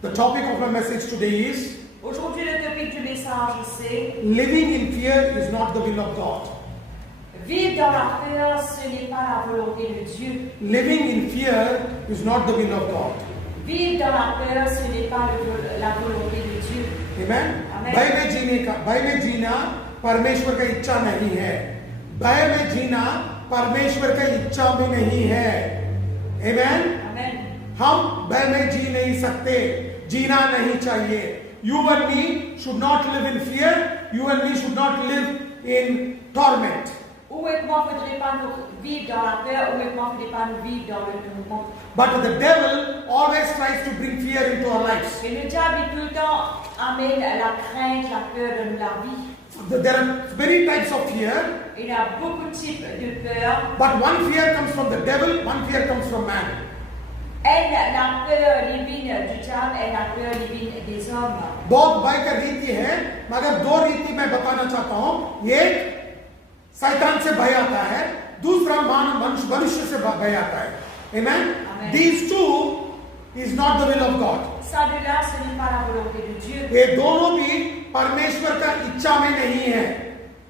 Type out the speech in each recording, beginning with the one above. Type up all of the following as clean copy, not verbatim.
The topic of my message today is Aujourd'hui, le topic du message, c'est living in fear is not the will of God. vivre dans la peur, ce n'est pas la volonté de Dieu. Living in fear is not the will of God. Vivre dans la peur, ce n'est pas la volonté de Dieu. Amen. Amen. भय में जीना परमेश्वर का इच्छा नहीं है. भय में जीना परमेश्वर का इच्छा में नहीं है. Amen. Amen. हम भय में जी नहीं सकते. जीना नहीं चाहिए. You and me should not live in fear. You and me should not live in torment. Ou et moi, il ne faudrait pas nous vivre dans la peur, ou et moi, il ne faudrait pas nous vivre dans le tourment. But the devil always tries to bring fear into our lives. Et le diable, tout le temps, amène la crainte, la peur dans la vie. There are many types of fear, Il y a beaucoup de types de peur. but one fear comes from the devil, one fear comes from man. Et la peur divine du diable et la peur divine des hommes. बहुत भय का रीति है, मगर दो रीति मैं बताना चाहता हूं. एक शैतान से भय आता है, दूसरा मनुष्य से भय आता है. Amen. Amen. These two is not the will of God. Ça de là, ce n'est pas la volonté de Dieu. ये दोनों भी परमेश्वर का इच्छा में नहीं है.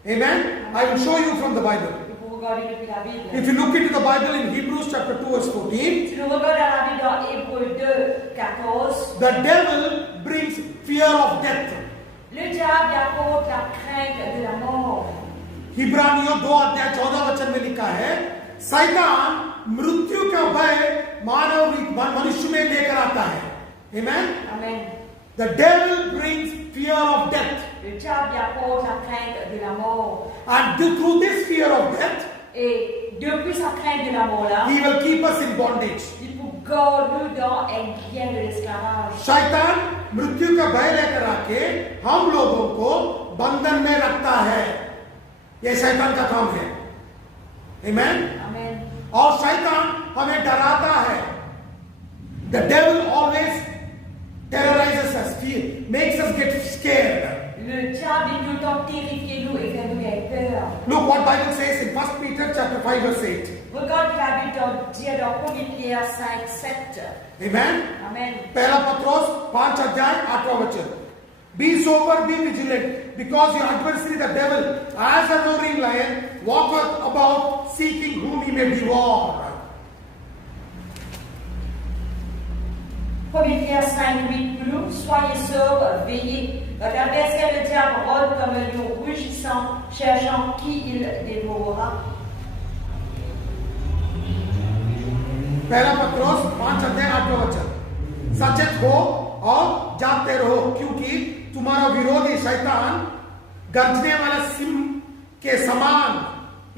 Amen. I will show you from the Bible. Vous regardez depuis la Bible. If you look into the Bible in Hebrews chapter 2 verse 14, Si nous regardons la Bible dans Hébreux 2, 14, the devil brings fear of death. le diable apporte la crainte de la mort. हिब्रानियों 2 अध्याय 14 वचन में लिखा है, शैतान मृत्यु का भय मनुष्य में लेकर आता है. Amen. Amen. The devil brings fear of death, Le diable apporte la crainte de la mort. and through this fear of death, Et depuis sa crainte de la mort là, he will keep us in bondage. il faut garder dans un bien de l'esclavage. शैतान मृत्यु का भय लेकर आके हम लोगों को बंधन में रखता है. यह शैतान का काम है. Amen. Amen. और शैतान हमें डराता है. The devil always terrorizes us, makes us get scared. Le diable est tout le temps terrifié nous et fait nous avoir peur. Look what Bible says in 1 Peter chapter 5 verse 8. Regarde la Bible dans 1 Pierre 5, 7. Amen. Amen. पहला पत्रोस 5 अध्याय 8वां वचन. Be sober, be vigilant, because your adversary the devil, as a roaring lion, walketh about seeking whom he may devour. 1 Pierre 5, 8 pour nous, soyez sobres, veillez. Votre adversaire le diable rôde comme un lion rugissant, cherchant qui il dévorera. पहला पत्रोस 5 अध्याय 8वां वचन. सचेत हो और जागते रहो, क्योंकि तुम्हारा विरोधी शैतान गरजने वाला सिंह के समान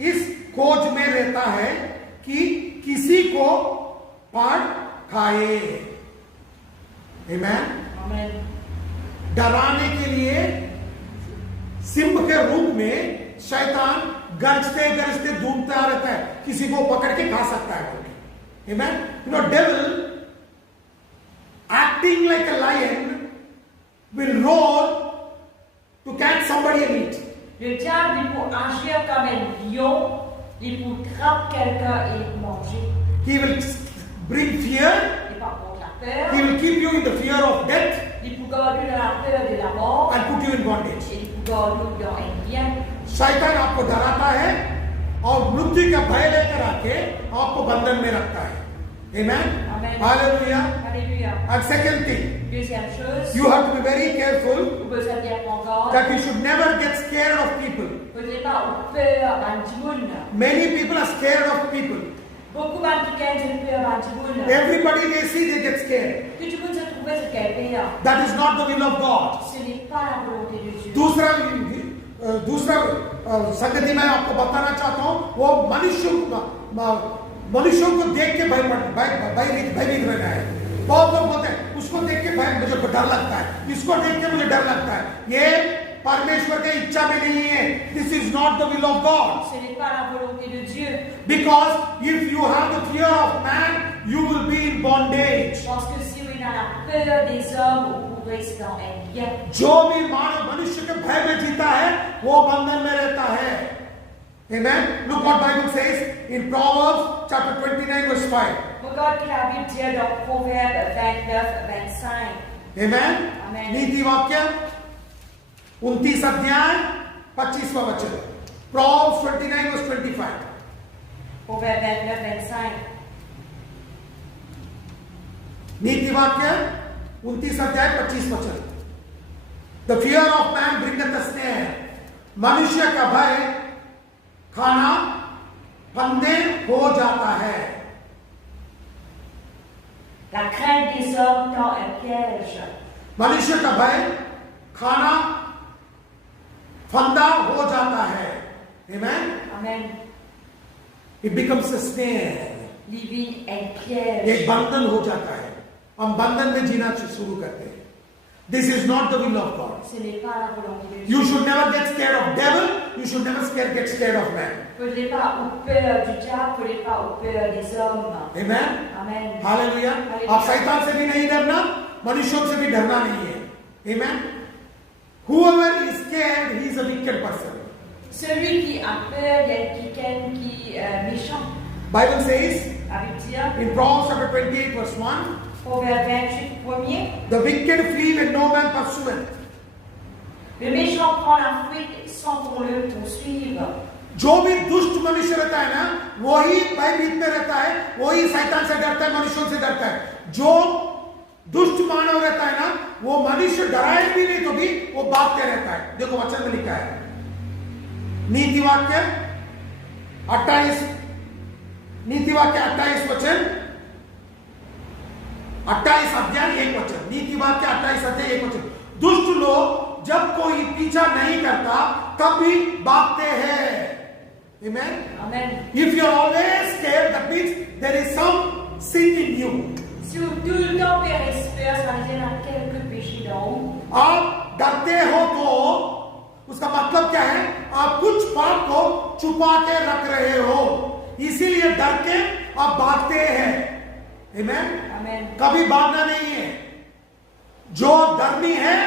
इस खोज में रहता है कि किसी को फाड़ खाए. Amen. Amen. डराने के लिए सिंह के रूप में शैतान गरजते गरजते ढूंढता रहता है, किसी को पकड़ के खा सकता है. Amen. You know, devil acting like a lion will roar to catch somebody and eat. Le diable, il peut agir comme un lion, il peut attraper quelqu'un et le manger. He will bring fear. Il peut apporter la peur, He will keep you in the fear of death il peut garder dans la peur de la mort, and put you in bondage. et il peut garder dans un bien. शैतान आपको डराता है और मृत्यु का भय लेकर आके आपको बंधन में रखता है. Amen. Amen. Hallelujah. Alléluia. And second thing, Deuxième chose, you have to be very careful vous besoin d'être encore. that you should never get scared of people. Vous n'avez pas peur d'un monde. Many people are scared of people. Beaucoup d'Américains ont peur d'un monde. Everybody they see, they get scared. Que tout le monde se trouve ce qu'elle peur. That is not the will of God. Ce n'est pas la volonté de Dieu. दूसरा संगति मैं आपको बताना चाहता हूं, वो मनुष्यों को देख के भयभीत रहना है. बहुत लोग बोलते हैं उसको देख के मुझे डर लगता है, इसको देख के मुझे डर लगता है. ये परमेश्वर की इच्छा में नहीं है. This is not the will of God. Ce n'est pas la volonté de Dieu. Because if you have the fear of man, you will be in bondage. Parce que si on a la peur des hommes, on reste dans un bien. जो भी मानव मनुष्य के भय में जीता है वो बंधन में रहता है. Amen. Look what Bible says in Proverbs chapter 29 verse 5. Regarde que la Bible dit dans Proverbe 29, 25. Amen? Amen. नीति वाक्य 29 अध्याय 25वां वचन, Proverbs 29 verse 25. Proverbe 29-25. नीति वाक्य 29 अध्याय 25 वचन। The fear of man bringeth a snare. मनुष्य का भय खाना फंदे हो जाता है। La crainte des hommes tend un piège. मनुष्य का भय खाना फंदा हो जाता है। Amen? Amen. It becomes a snare. Living un एक piège. बंधन हो जाता है, हम बंधन में जीना शुरू करते हैं। This is not the will of God. Ce n'est pas la volonté de Dieu. You should never get scared of devil. You should never get scared of man. Ne prenez pas au peur du diable, ne prenez pas au peur des hommes. Amen. Amen. Hallelujah. आप शैतान से भी नहीं डरना, मनुष्यों से भी डरना नहीं है। Amen. Whoever is scared, he is a wicked person. Celui qui a peur, il y a quelqu'un qui est méchant. Bible says Avec dire, in Proverbs chapter 28 verse 1, Proverbe 28, premier, the wicked flee when no man pursueth. le méchant prend la fuite sans qu'on le poursuive. जो भी दुष्ट मनुष्य रहता है ना, वही भयभीत में रहता है, वही शैतान से डरता है, मनुष्यों से डरता है। जो दुष्ट मानव रहता है ना, वो मनुष्य डराए भी नहीं तो भी वो भागते रहता है। देखो वचन में लिखा है, नीति वाक्य 28, नीति वाक्य 28 वचन, 28 अध्याय 1 वचन, नीति वाक्य 28 अध्याय 1 वचन। दुष्ट लोग जब कोई पीछा नहीं करता तब भी भागते हैं। Amen. Amen. If you are always scared, that means there is some sin in you. Si vous tout le temps perdez peur, ça veut dire qu'il y a quelques péchés dans vous. आप डरते हो तो उसका मतलब क्या है? आप कुछ पाप को छुपा के रख रहे हो, इसीलिए डर के आप भागते हैं। Amen. Amen. कभी भागना नहीं है। जो डरनी है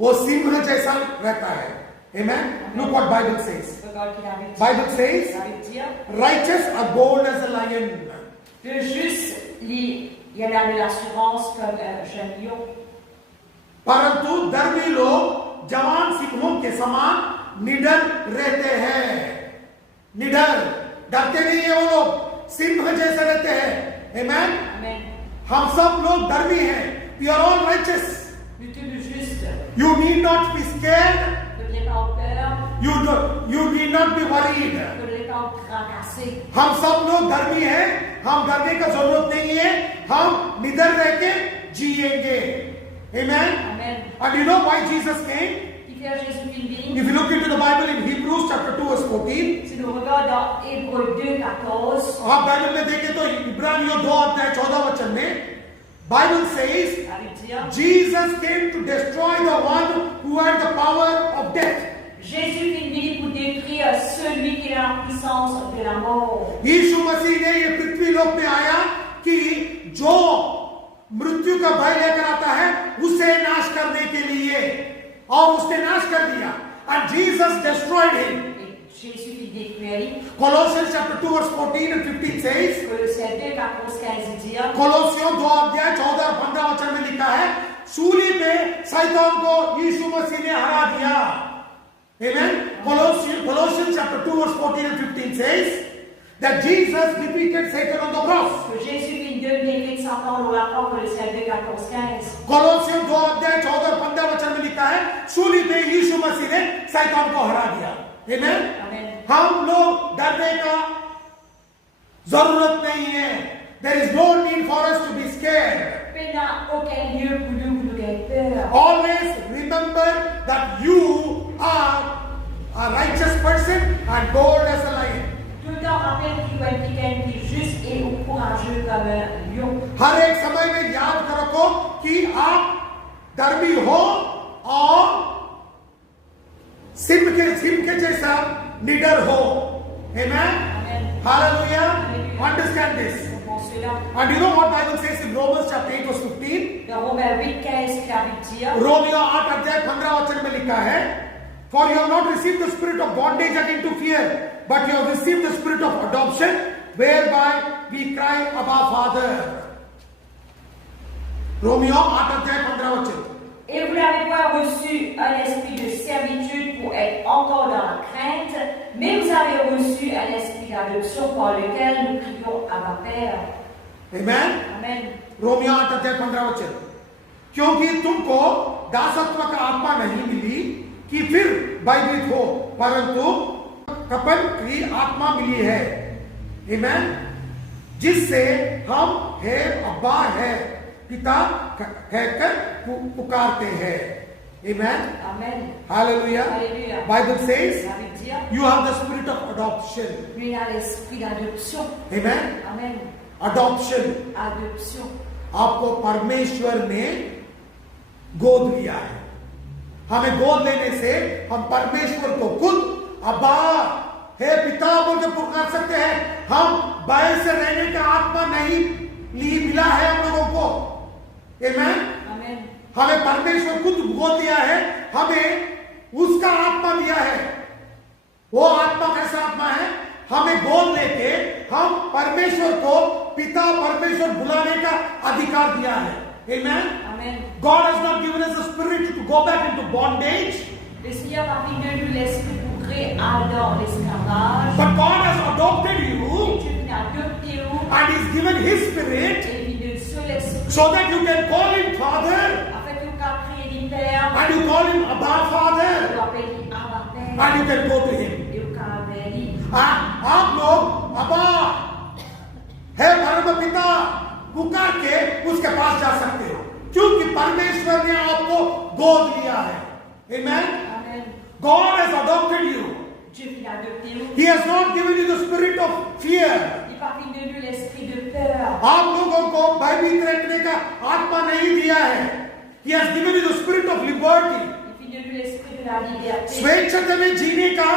वो सिंह जैसा रहता है। Amen. Look what Bible says. Regarde qu'il avait dit. Bible says, Il avait dit, righteous are bold as a lion. le juste, il y a de l'assurance comme un jeune lion. परंतु धर्मी लोग जवान सिंहों के समान निडर रहते हैं। निडर, डरते नहीं है वो लोग, सिंह जैसे रहते हैं। Amen. Amen. हम सब लोग धर्मी हैं। We are all righteous. Nous tous le juste. You need not be scared. Ne prenez pas au peur. You need not be worried. Ne prenez pas au tracassé. हम सब लोग धर्मी हैं, हम डरने का जरूरत नहीं है, हम निडर रह के जिएंगे। Amen. Amen. And you know why Jesus came? Qui fait à Jésus une vie. If you look into the Bible in Hebrews chapter 2 verse 14, Si nous regardons dans Hébreux 2:14, आप बाइबल में देखें तो इब्रानियों 2 अध्याय 14 वचन में Bible says avec dire, Jesus came to destroy the one who had the power of death. Jésus fit une vie pour détruire celui qui a la puissance de la mort. यीशु मसीह ने ये पृथ्वी लोक में आया कि जो मृत्यु का भय लेकर आता है उसे नाश करने के लिए, और उसने नाश कर दिया। And Jesus destroyed him. Et Jésus fit détruire. Colossians chapter 2 verse 14 and 15 says, Colossiens 2:14-15 dit, कोलोसियों 2 अध्याय 14 और 15 वचन में लिखा है, सूली पे शैतान को यीशु मसीह ने हरा दिया। Amen. Colossians chapter 2 verse 14 and 15 says that Jesus defeated Satan on the cross. que Jésus fit une défaite Satan au la croix. Colossiens 2:14-15. कोलोसियों 2 अध्याय 14 और 15 वचन में लिखा है, सूली पे यीशु मसीह ने शैतान को हरा दिया। Amen. Amen. हम लोग डरने का जरूरत नहीं है। There is no need for us to be scared. Il n'y a aucun lieu pour nous de peur. Always remember that you are a righteous person and bold as a lion. Tout le temps, rappelle qu'il y a quelqu'un qui est juste et courageux comme un lion. हर एक समय में याद रखो कि आप धर्मी हो और सिंह के जैसा निडर हो। Amen. Amen. Hallelujah. Hallelujah. Understand this. Bon, cela. And you know what Bible says in Romans chapter 8 verse 15? Dans Romains 8:15, qu'il avait dit, Romeo 8 अध्याय 15 वचन में लिखा है, For you have not received the spirit of bondage again to fear, but you have received the spirit of adoption, whereby we cry, Abba, Father. Romeo 8 अध्याय 15 वचन। Et vous n'avez pas reçu un esprit de servitude pour être encore dans la crainte, mais vous avez reçu un esprit d'adoption par lequel nous crions Abba Père. Amen. Amen. Romeo 8 अध्याय 15 वचन। क्योंकि तुमको दासत्व का आत्मा नहीं मिली कि फिर भयभीत हो, परंतु कपन की आत्मा मिली है। Amen. जिससे हम हे अब्बा है पिता कहकर पुकारते हैं। Amen. Amen. Hallelujah. Hallelujah. Bible says La Bible dit, you have the spirit of adoption. lui il a l'esprit d'adoption. Amen. Amen. Adoption. Adoption. आपको परमेश्वर ने गोद लिया है। हमें गोद लेने से हम परमेश्वर को खुद अब्बा हे पिता बोल के पुकार सकते हैं। हम भय से रहने का आत्मा नहीं मिला है हम लोगों को। Amen? Amen. हमें परमेश्वर खुद गोद दिया है, हमें उसका आत्मा दिया है। वो आत्मा कैसा आत्मा है? हमें गोद लेके हम परमेश्वर को पिता परमेश्वर बुलाने का अधिकार दिया है। Amen? Amen. God has not given us a spirit to go back into bondage, Le Seigneur a pris de nous l'esprit pour créer Adam l'esclavage. but God has adopted you Dieu nous a adopté and He's given His spirit et il nous sur l'esprit so that you can call Him Father afin que nous puissions crier du Père. and you call Him Abba Nous Father appelons Abba Père. and you can go to Him. Et au Calvaire. आप लोग अब्बा है परम पिता पुकार के उसके पास जा सकते हो, क्योंकि परमेश्वर ने आपको गोद लिया है। Amen. Amen. God has adopted you. Dieu qui l'a adopté. He has not given you the spirit of fear. Il n'a pas pris de nous l'esprit de peur. आप लोगों को भयभीत रहने का आत्मा नहीं दिया है। He has given you the spirit of liberty. Il fit de nous l'esprit de la liberté. स्वेच्छा में जीने का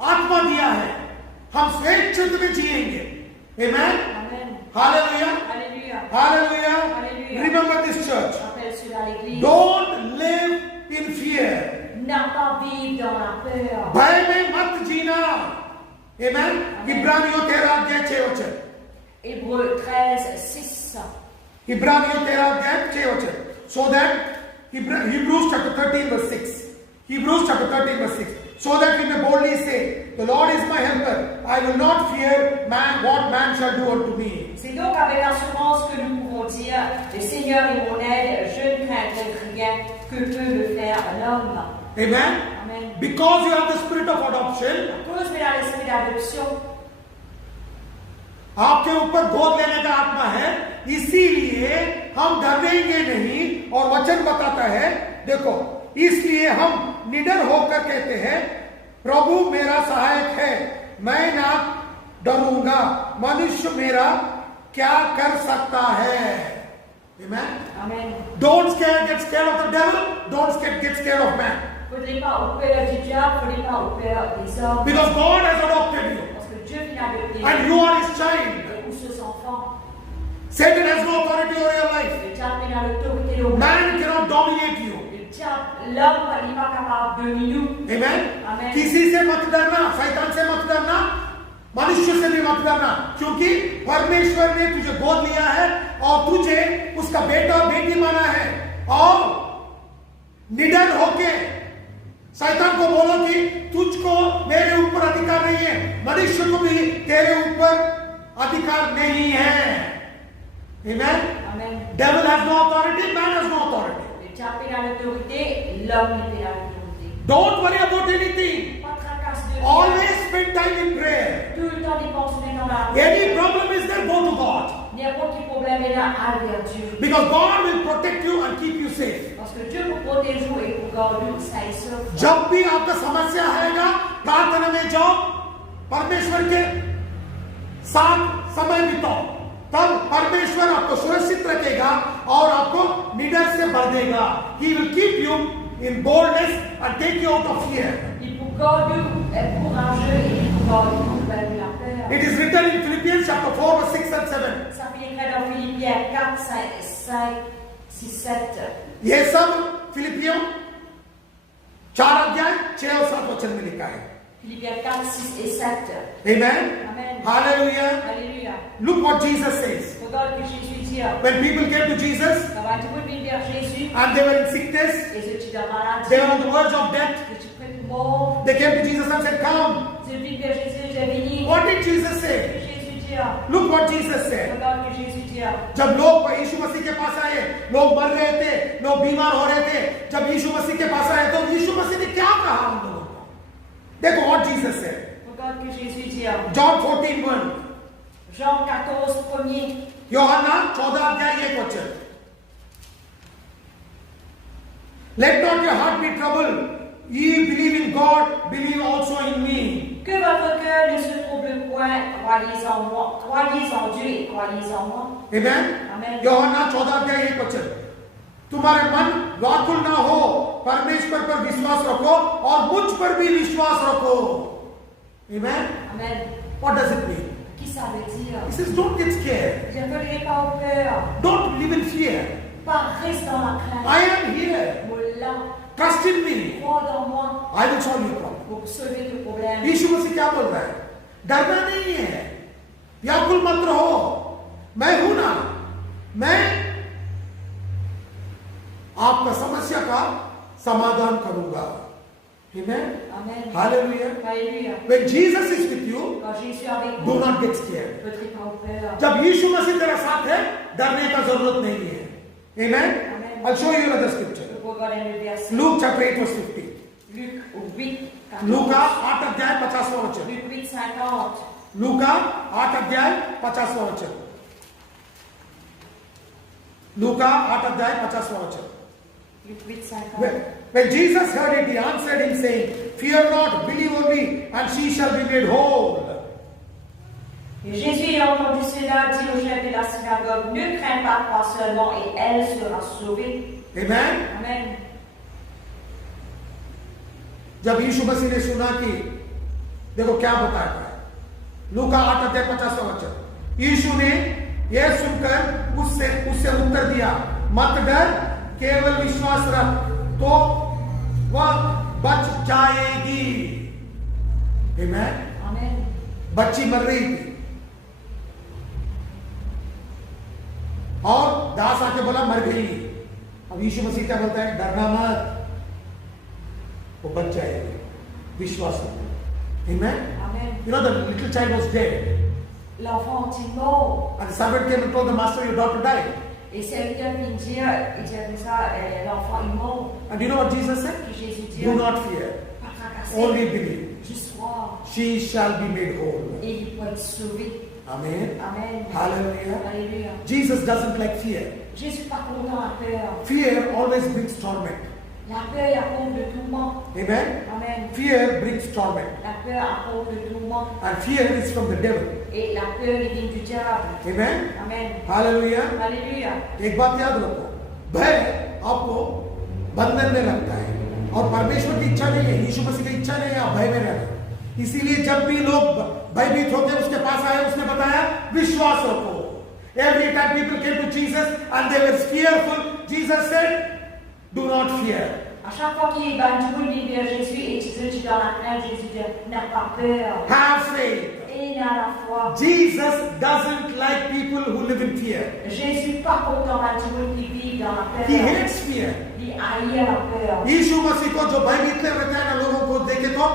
आत्मा दिया है। हम स्वेच्छा में जिएंगे। Amen. Amen. Hallelujah. Alléluia. Hallelujah. Hallelujah. Remember this church. Rappelle cela à l'église. Don't live in fear. N'a pas vivre dans la peur. भय में मत जीना। Amen. इब्रानियों 13 अध्याय 6 वचन। Hébreux 13:6. इब्रानियों 13 अध्याय 6 वचन। So that Hebrews chapter 13 verse 6. Hebrews chapter 13 verse 6. So that we may boldly say, the Lord is my helper. I will not fear man what man shall do unto me. C'est donc avec assurance que nous pouvons dire, le Seigneur est mon aide, je ne craindrai rien que peut me faire l'homme. Amen. Amen. Because you have the spirit of adoption, À cause de l'esprit d'adoption, आपके ऊपर गोद लेने का आत्मा है, इसीलिए हम डरेंगे नहीं। और वचन बताता है, देखो, इसलिए हम निडर होकर कहते हैं, प्रभु मेरा सहायक है, मैं ना डरूंगा, मनुष्य मेरा क्या कर सकता है। Amen. Amen. Don't get scared of the devil. Don't get scared of man. Faudrait pas au peur du diable, faudrait pas au peur des hommes. Because God has adopted you. Parce que Dieu qui l'a adopté. And you are His child. Et où ses enfants. Satan has no authority over your life. Le diable a l'autorité au monde. Man cannot dominate you. Le diable, l'homme n'est pas capable de nous. Amen. Amen. किसी से मत डरना, शैतान से मत डरना, मनुष्य से भी मत डरना, क्योंकि परमेश्वर ने तुझे गोद लिया है और तुझे उसका बेटा बेटी माना है। और निडर होके शैतान को बोलो कि तुझको मेरे ऊपर अधिकार नहीं है, मनुष्य को भी तेरे ऊपर अधिकार नहीं है। Amen. Amen. Devil has no authority, man has no authority. Le diable a l'autorité, l'homme n'est pas l'autorité. Don't worry about anything. Pas de tracasse de rien. Always spend time in prayer. Tout le temps dépenser dans la Any problem is there, go to God. N'importe quel problème est là, allez vers Dieu. Because God will protect you and keep you safe. Parce que Dieu vous protège et vous garde ça et ça. जब भी आपका समस्या आएगा, प्रार्थना में जाओ, परमेश्वर के साथ समय बिताओ, तब परमेश्वर आपको सुरक्षित रखेगा और आपको निडर से भर देगा। He will keep you in boldness and take you out of fear. Il vous garde courageux et il vous garde de la peur. It is written in Philippians chapter 4 verse 6 and 7. Ça finit écrit dans Philippiens 4, 5, 6, 7. ये सब फिलिपियों 4 अध्याय 6 और 7 वचन में लिखा है। Philippiens 4, 6 et 7. Amen. Amen. Hallelujah. Alléluia. Look what Jesus says. Regarde que Jésus dit. When people came to Jesus, Quand and they were in sickness, ils étaient dans la maladie, they were on the verge of death. ils étaient près de mort. They came to Jesus and said, "Come." Ils viennent vers Jésus, j'ai béni. What did Jesus say? Jésus dit, Look what Jesus said. regarde que Jésus dit. जब लोग यीशु मसीह के पास आए, लोग मर रहे थे, लोग बीमार हो रहे थे, जब यीशु मसीह के पास आए तो यीशु मसीह ने क्या कहा उन लोगों को? देखो what Jesus said. Regarde que Jésus dit. John 14:1. Jean 14, premier. यूहन्ना 14 अध्याय 1 वचन. Let not your heart be troubled. Ye believe in God, believe also in me. Que votre cœur ne se trouble point. Croyez en moi. Croyez en Dieu et croyez en moi. Amen. Amen. यूहन्ना 14 अध्याय 1 वचन. तुम्हारे मन व्याकुल ना हो, परमेश्वर पर विश्वास रखो और मुझ पर भी विश्वास रखो. Amen. Amen. What does it mean? Qui ça veut dire? He says, don't get scared. Je ne veux pas au cœur. Don't live in fear. Pas reste dans la crainte. I am here. Me là. Trust in me. Crois dans moi. I will solve your problem. Pour sauver le problème. यीशु मसीह क्या बोल रहा है? डरना नहीं है, व्याकुल मत रहो, मैं हूं ना, मैं आपका समस्या का समाधान करूंगा. Amen. Amen. Hallelujah. Alléluia. When Jesus is with you, Quand Jésus est avec do vous, not get scared. ne pas au cœur. जब यीशु मसीह तेरा साथ है, डरने का जरूरत नहीं है. Amen. Amen. I'll show you another scripture. Je regarde le verset. Luke chapter 8 verse 50. Luc 8, 14. लूका 8 अध्याय 50वां वचन. Luc 8, 50. लूका 8 अध्याय 50वां वचन. लूका 8 अध्याय 50वां वचन. Luc 8, 50. When Jesus heard it, he answered him saying, "Fear not, believe only, and she shall be made whole." Et Jésus ayant entendu cela, dit aux chefs de la synagogue, ne crains pas, crois seulement, et elle sera sauvée. Amen. Amen. जब यीशु मसीह ने सुना कि देखो क्या बताया है, लूका 8 अध्याय 50वां वचन. यीशु ने यह सुनकर उससे उत्तर दिया, मत डर, केवल विश्वास रख तो वह बच जाएगी. Amen. Amen. बच्ची मर रही थी और दास आके बोला मर गई. अब यीशु मसीह क्या बोलता है? डरना मत, वो बच जाएगी, विश्वास रखो. Amen. Amen. You know the little child was dead L'enfant est mort. and the servant came and told the master, your daughter died. Et serviteur vient dire, il dit comme ça, l'enfant est mort. And you know what Jesus said? Et Jésus dit, Do not fear, pas tracasser, only believe. juste croire. She shall be made whole. Et il peut être sauvé. Amen. Amen. Hallelujah. Alléluia. Jesus doesn't like fear. Jésus pas content la peur. Fear always brings torment. La peur est à cause de tourment. Amen. Amen. Fear brings torment. La peur à cause de tourment. And fear is from the devil. Et la peur est vient du diable. Amen. Amen. Hallelujah. Alléluia. एक बात याद रखो, भय आपको बंधन में लगता है और परमेश्वर की इच्छा नहीं है, यीशु मसीह की इच्छा नहीं है आप भय में रहना. इसीलिए जब भी लोग भयभीत होते हैं उसके पास आए, उसने बताया विश्वास रखो. Every time people came to Jesus and they were fearful, Jesus said, do not fear. À chaque fois qu'il va du monde vers Jésus et Jésus dit dans la crainte, Jésus dit n'aie pas peur. Have faith. Et à la foi. Jesus doesn't like people who live in fear. Jésus pas content du monde qui vit dans la peur. He hates fear. Il haït la peur. यीशु मसीह को जो भयभीत रहते हैं ना लोगों को देखे तो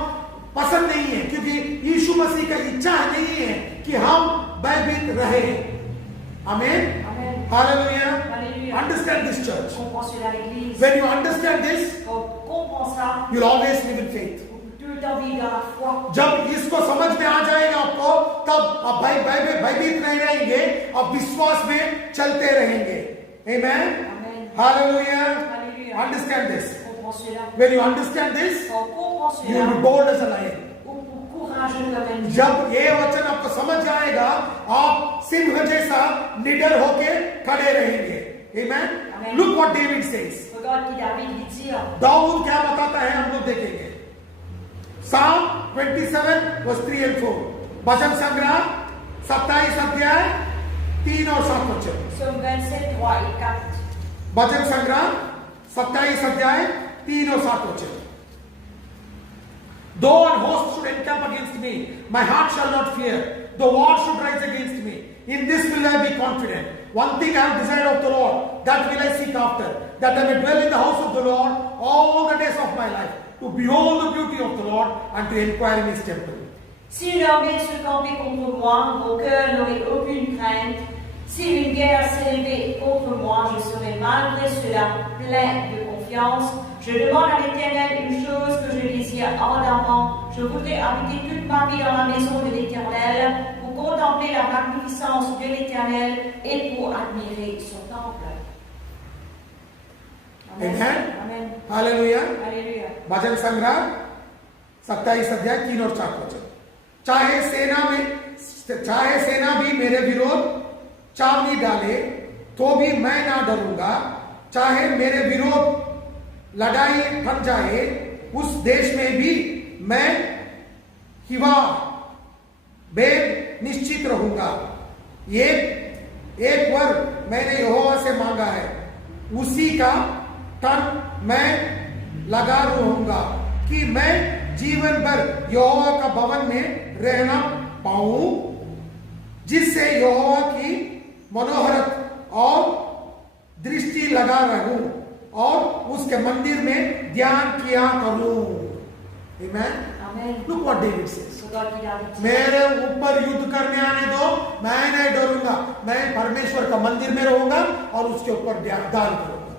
पसंद नहीं है, क्योंकि यीशु मसीह का इच्छा नहीं है कि हम भयभीत रहे. Amen. Amen. Hallelujah. Hallelujah. Understand this, church. Comprends cela l'église. When you understand this, Comprends ça. you'll always live in faith. Tout le temps vivre dans la foi. जब इसको समझ में आ जाएगा आपको, तब आप भयभीत नहीं रहेंगे, आप विश्वास में चलते रहेंगे. Amen. Amen. Hallelujah. Hallelujah. Understand this. Comprends cela. When you understand this, Comprends you will be cela. bold as a lion. Courageux comme un lion. जब ये वचन आपको समझ जाएगा, आप सिंह जैसा निडर होके खड़े रहेंगे. Amen. Amen. Look what David says. Regarde qui David lui dit. Dawood क्या बताता है हम लोग देखेंगे. Psalm 27 verse 3 and 4. भजन संग्रह 27 अध्याय 3 और 7 वचन. Psaume 27, 3 et 4. भजन संग्रह 27 अध्याय 3 और 7 वचन. Though an host should encamp against me, my heart shall not fear. Though war should rise against me, in this will I be confident. One thing I have desired of the Lord, that will I seek after, that I may dwell in the house of the Lord all the days of my life, to behold the beauty of the Lord and to inquire in his temple. Si une armée se campait contre moi, mon cœur n'aurait aucune crainte. Si une guerre s'élevait contre moi, je serais malgré cela plein de confiance. Je demande à l'Éternel une chose que je désire ardemment. Je voudrais habiter toute ma vie dans la maison de l'Éternel pour contempler la magnificence de l'Éternel et pour admirer son temple. Amen. Amen. Hallelujah. Alléluia. भजन संग्रह 27 अध्याय 3 और 4 वचन। चाहे सेना भी मेरे विरोध चावनी डाले तो भी मैं ना डरूंगा। चाहे मेरे विरोध लड़ाई थम जाए उस देश में भी मैं हिवा बेद निश्चित रहूंगा। एक वर मैंने यहोवा से मांगा है, उसी का तन मैं लगा रहूंगा कि मैं जीवन भर यहोवा का भवन में रहना पाऊं, जिससे यहोवा की मनोहरत और दृष्टि लगा रहूं और उसके मंदिर में ध्यान किया करूं। Amen. Amen. Look what David says. So God qui l'a dit. मेरे ऊपर युद्ध करने आने दो, मैं नहीं डरूंगा। मैं परमेश्वर का मंदिर में रहूंगा और उसके ऊपर दान करूंगा।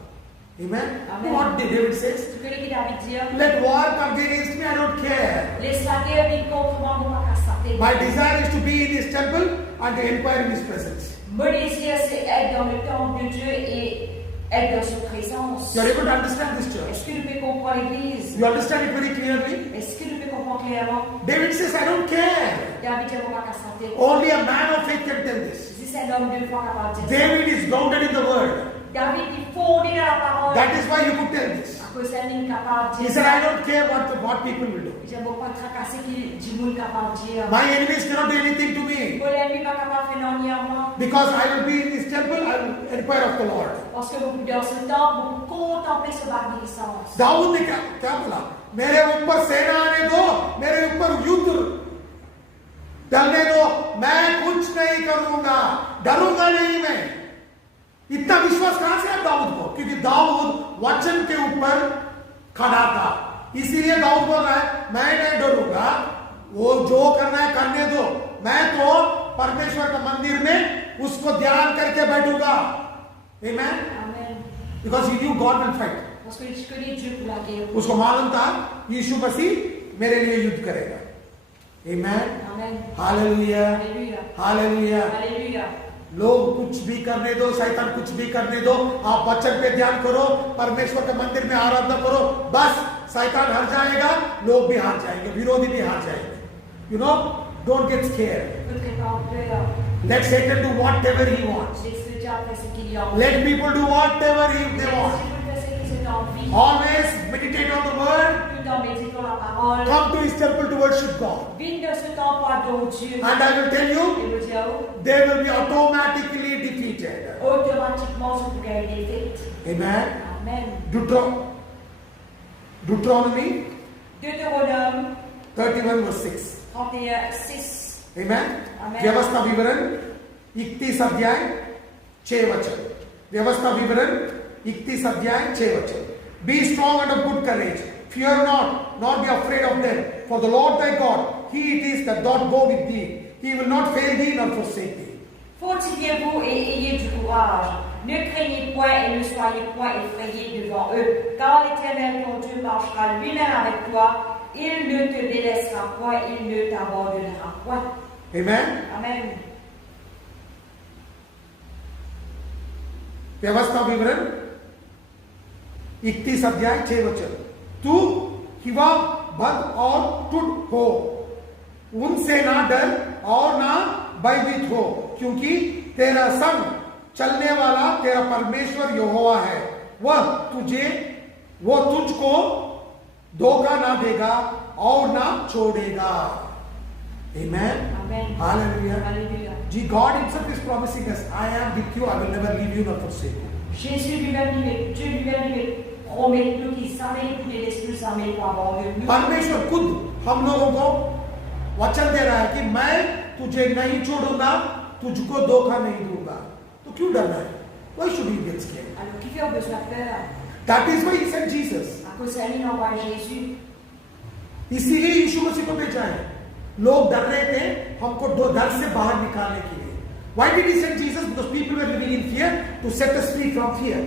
Amen. Amen. What did David says? Tu connais qui David dit? Let war come against me, I don't care. Laisse la guerre venir contre moi, mon pas casser. My desire is to be in his temple and to inquire in his presence. Mon désir, c'est être dans le temple de Dieu et être dans sa présence. You are able to understand this, church? Est-ce que nous pouvons comprendre l'Église? You understand it very clearly? Est-ce que nous pouvons comprendre clairement? David says, I don't care. David dit, mon pas casser. Only a man of faith can tell this. Si c'est un homme de foi capable de dire ça. David is grounded in the word. David est fondé dans la parole. That is why you could tell this. À cause d'un homme capable de He dire said, I ça. don't care what people will do. J'aime beaucoup tracasser qui dit monde capable de dire. My enemies cannot do anything to me. Pour l'ennemi pas capable de faire non à moi. Because I will be in his temple, I will inquire of the Lord. Parce que vous dans ce temps, vous contemplez ce magnificence. Dawood ने क्या बोला? मेरे ऊपर सेना आने दो, मेरे ऊपर युद्ध डालने दो, मैं कुछ नहीं करूंगा, डरूंगा नहीं मैं। इतना विश्वास कहां से है दाऊद को? क्योंकि दाऊद वचन के ऊपर खड़ा था, इसीलिए दाऊद बोल रहा है मैं नहीं डरूंगा, वो जो करना है करने दो, मैं तो परमेश्वर का मंदिर में उसको ध्यान करके बैठूंगा। Amen. Amen. Because he knew God will fight. Parce que je connais Dieu pour la guerre. उसको मालूम था यीशु मसीह मेरे लिए युद्ध करेगा। Amen. Amen. Hallelujah. Alléluia. Hallelujah. Alléluia. लोग कुछ भी करने दो, शैतान कुछ भी करने दो, आप वचन पे ध्यान करो, परमेश्वर के मंदिर में आराधना करो, बस शैतान हार जाएगा, लोग भी हार जाएंगे, विरोधी भी हार जाएंगे। You know, don't get scared. Ne te pas peur. Let Satan do whatever he wants. Laisse le diable faire ce qu'il y a. Let people do whatever they Laisse want. les gens faire ce qu'ils ont envie. Always meditate on the word. Tout en méditant la parole. Come to his temple to worship God. Viens dans ce temps pour adorer Dieu. And I will tell Et you, le diable, they will be automatically defeated. automatiquement, se pourrait être défaite. Amen. Amen. Deuteronomy Deutéronome 31 verse 6. 31, 6. Amen. Amen. व्यवस्था विवरण 31 अध्याय 6 वचन। व्यवस्था विवरण 31 अध्याय 6 वचन। Be strong and of good courage. Fear not, nor be afraid of them. For the Lord thy God, He it is that doth go with thee. He will not fail thee nor forsake thee. Fortifiez-vous et ayez du courage. Ne craignez point et ne soyez point effrayés devant eux, car l'Éternel ton Dieu marchera lui-même avec toi. Il ne te délaissera point, il ne t'abandonnera point. Amen. Amen. व्यवस्था विवरण 31 अध्याय 6 वचन। तू हिवा बद और टुट हो, उनसे ना डर और ना भयभीत हो, क्योंकि तेरा संग चलने वाला तेरा परमेश्वर यहोवा है। वो तुझको धोखा ना देगा और ना छोड़ेगा। Amen. Amen. Hallelujah. Alléluia. Gee, God himself is promising us, I am with you, I will never leave you nor forsake you. Jésus lui-même, Dieu lui-même promet nous qu'il s'amène pour les esprits s'amènent pour abandonner nous. परमेश्वर खुद हम लोगों को वचन दे रहा है कि मैं तुझे नहीं छोड़ूंगा, तुझको धोखा नहीं दूंगा। तो क्यों डरना है? Why should we get scared? Alors qui fait besoin de peur? That is why he sent Jesus. À cause de lui, il envoie Jésus. इसीलिए यीशु मसीह को भेजा है. लोग डर रहे थे हमको डर से बाहर निकालने के लिए. Why did he send Jesus? Because people were living in fear, to set us free from fear.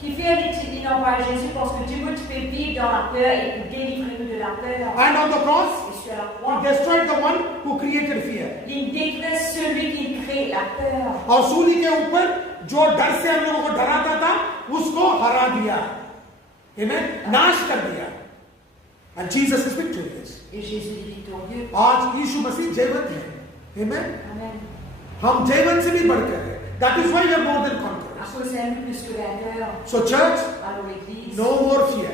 Qui fait il envoie Jésus parce que Dieu veut vivre dans la peur et pour délivrer nous de la peur. And on the cross, Et sur la he croix, destroyed the one who created fear. il détruit celui qui crée la peur. और सूली के ऊपर जो डर से हम लोगों को डराता था उसको हरा दिया. Amen? नाश कर दिया. And Jesus is victorious. Et Jésus est victorieux. आज यीशु मसीह जयवंत है. Amen? Amen. हम जयवंत से भी बढ़कर हैं. That is why we are more than À conquerors. cause de lui, plus que vainqueur. So church, Alors l'Église, no more fear.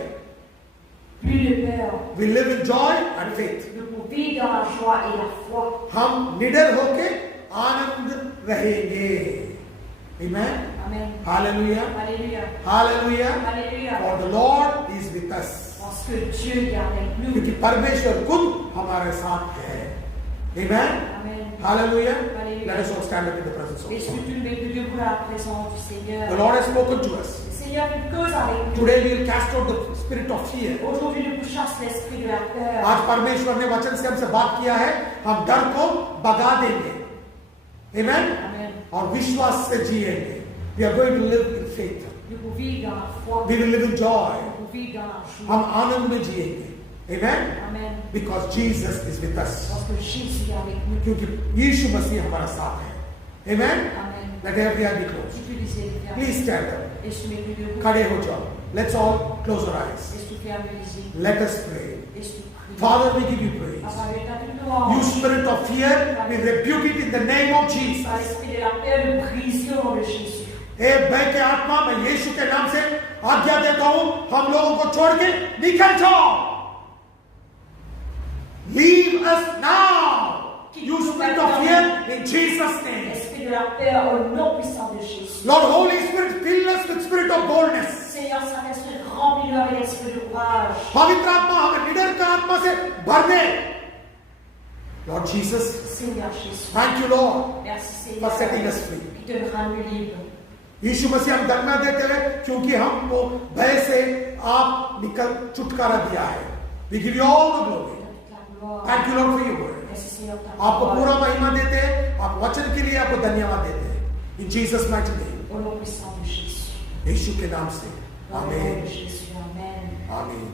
plus de peur. We live in joy and faith. Nous pouvons vivre dans la joie et la foi. हम निडर होके आनंद रहेंगे. Amen? Amen. Hallelujah. Alléluia. Hallelujah. Alléluia. For the Lord is with us. Parce que Dieu est avec nous. क्योंकि परमेश्वर खुद हमारे साथ है. Amen. Amen. Hallelujah. Hallelujah. Let us all stand up in the presence of Est-ce God. que tu mets debout à la présence du Seigneur? The Lord has spoken to us. Le Seigneur fait une cause avec nous. Today we will cast out the spirit of fear. Aujourd'hui, nous chasse l'esprit de la peur. आज परमेश्वर ने वचन से हमसे बात किया है. हम डर को भगा देंगे. Amen. Amen. और विश्वास से जिएंगे. We are going to live in faith. Nous pouvons vivre dans la foi. We will live in joy. Nous pouvons vivre dans la joie. हम आनंद में जिएंगे. Amen. Amen. Because Jesus is with us. Parce que Jésus est avec nous. क्योंकि यीशु मसीह हमारा साथ है. Amen. Amen. Let every eye be closed. Si tu disais, Please stand up. est-ce que tu mets debout? खड़े हो जाओ. Let's all close our eyes. Est-ce que tu fermes les yeux? Let us pray. Est-ce que tu pries? Father, we give you praise. Papa, je t'appelle You louange. spirit of fear, we rebuke it in the name of Jesus. Par l'esprit de la peur, nous brisons au nom de Jésus. ए भय के आत्मा, मैं यीशु के नाम से आज्ञा देता हूं, हम लोगों को छोड़ के निकल जाओ. Leave us now. You spirit of fear, in Jesus' name. L'esprit de la peur au nom puissant de Jésus. Lord, Holy Spirit, fill us with spirit of boldness. Seigneur Saint-Esprit, remplis-nous avec l'esprit de courage. पवित्र आत्मा हमें निडर का आत्मा से भर दे. Lord Jesus, Seigneur Jésus. thank you, Lord, Merci for Seigneur. setting us free. Qui te rend libre. यीशु मसीह हम धन्यवाद देते हैं क्योंकि हमको भय से आप निकल छुटकारा दिया है. We give you all the glory. Thank you, Lord, for your word. Merci Seigneur. आपको पूरा महिमा देते हैं. आप वचन के लिए आपको धन्यवाद देते हैं. In Jesus' mighty name. Au nom puissant de Jésus. यीशु के नाम से. Dans le nom Amen. de Jésus. Amen. Amen.